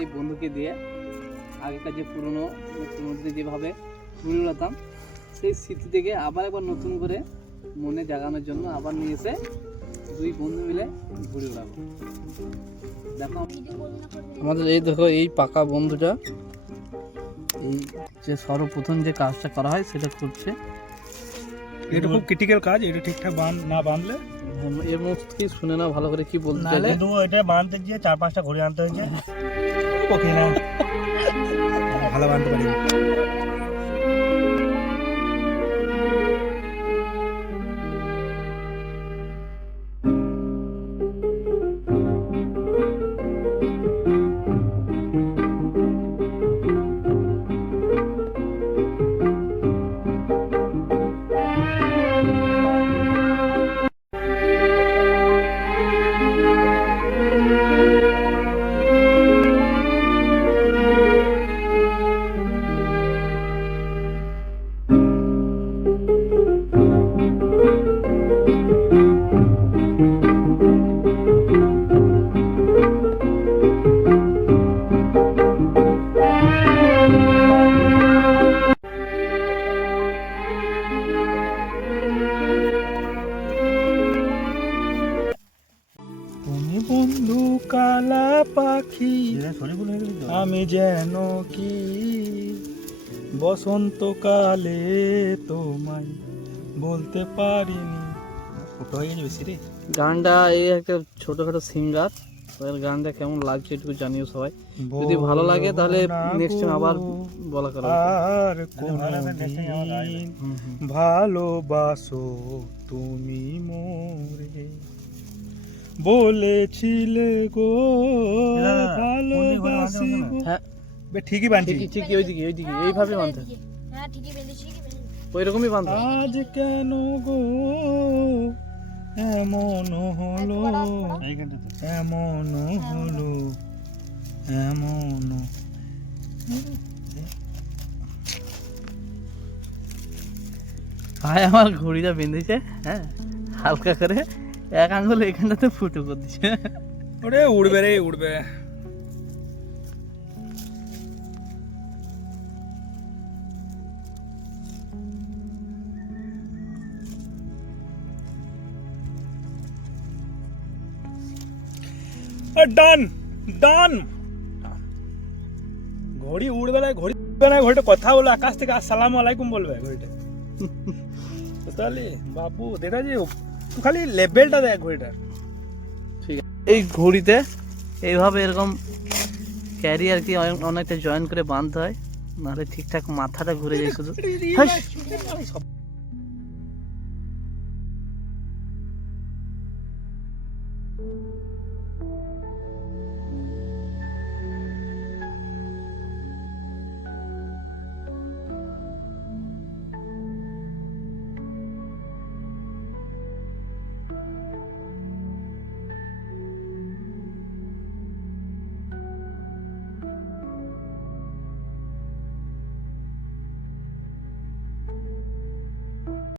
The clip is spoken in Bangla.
এই বন্ধুকে দিয়ে আগেকার যে পুরনো সমুদ্রে যেভাবে ঘুরে উড়াতাম সেই স্মৃতি থেকে আবার একবার নতুন করে মনে জাগানোর জন্য আবার নিয়ে এসে দুই বন্ধু মিলে ঘুরে উড়াবো। দেখো আমাদের এই দেখো এই পাকা বন্ধুটা এই যে সর্বপ্রথম যে কাজটা করা হয় সেটা করছে। এটা খুব ক্রিটিক্যাল কাজ, এটা ঠিকঠাক না বাঁধলে এর মুখ থেকে শুনে না ভালো করে কি বলতে চাইলে। এটা বাঁধতে গিয়ে 4-5টা ঘুরে আনতে হয়েছে। ওকে না ভালো বাঁধতে পারি। বন্ধু কালা পাখি আমি যেন কি বসন্তকালে তোমায় বলতে পারিনি। ফটো হয়ে গেছে বেশি রে। গানটা এই একটা ছোটখাটো সিঙ্গার, ওদের গানটা কেমন লাগছে একটু জানিও সবাই। যদি ভালো লাগে তাহলে নেক্সট টাইম আবার বলা করা আর কোনদিন ভালোবাসো তুমি মোরে বলেছিলে গো ভালোবাসিব। হ্যাঁ ঠিকই বানছি, ঠিকই ওইদিকে এইভাবে বানতে হ্যাঁ ঠিকই বেঁধেছি। ওই রকমই বানতে। আজ কেন গো এমন হলো, এমন হলো, এমন। ভাই আমার ঘড়িটা বেঁধেছে, হ্যাঁ হালকা করে এক আঙ্গুল এখানটাতে ফুটো করে দিচ্ছে। ওরে উড়বে রে উড়বে। ডান ডান। ঘড়ি উড়বে না, ঘড়ি উড়বে না, ঘড়িটা কথা বলো আকাশ থেকে আসসালামু আলাইকুম বলবে ঘড়িটা। তাহলে বাবু দেখা যে তুই খালি লেভেলটা দেখ ঘড়িটার। ঠিক আছে, এই ঘড়িতে এইভাবে এরকম ক্যারিয়ার কি অনেকটা জয়েন করে বাঁধতে হয়, নাহলে ঠিকঠাক মাথাটা ঘুরে যায় শুধু।